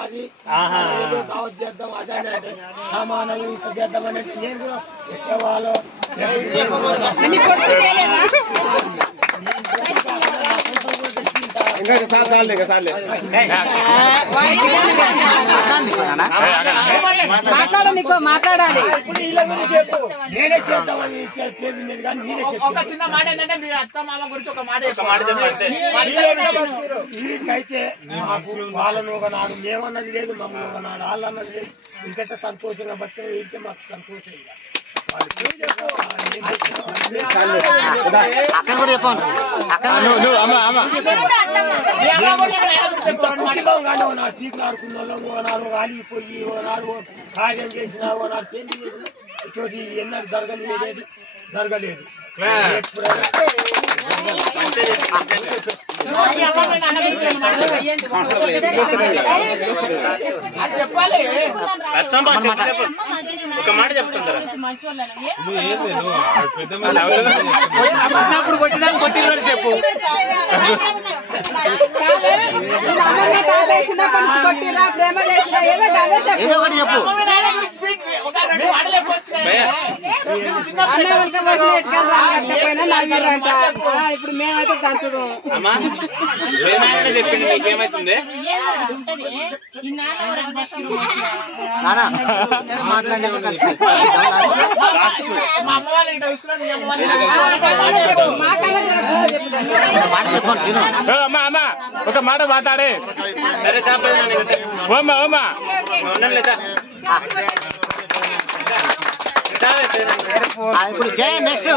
నాది దావత్ చేద్దాం అదే అంటే సామాన్లు ఇట్లా చేద్దామని నేను కూడా సేవలో మాట్లాడాలి నేనే చేద్దామని చెప్పింది కానీ మీరే ఒక చిన్న మాట ఏంటంటే మీ అత్త మామ గురించి ఒక మాట వీటికైతే మాకు వాళ్ళను ఒకనాడు మేమన్నది లేదు మమ్మల్ని ఒకనాడు వాళ్ళు అన్నది లేదు ఇంకైతే సంతోషంగా బతికే వీటికే మాకు సంతోషంగా అక్కడ కూడా చెప్పండి కుటుంబంగానే ఒకనాడు పీకులు ఆడుకున్న వాళ్ళం ఒకనాడు అలిగిపోయి ఒకనాడు కార్యం చేసిన ఒకనాడు పెళ్లి చేసిన ఇటువంటి ఎన్నడూ జరగలేదు చెప్పాలి ఒక మాట చెప్తుంటారా కొట్టిన చెప్పు ఏదో ఒకటి చెప్పు ఇప్పుడు మేమైతే దంచదు చెప్పింది మీకేమైతుంది మా అమ్మ వాళ్ళు ఇట్లా చూసుకున్నారు మీ అమ్మ వాళ్ళు అమ్మా అమ్మా ఒక మాట మాట్లాడే సరే ఓమా ఓమా లేదా ఇప్పుడు జయ నెక్స్ట్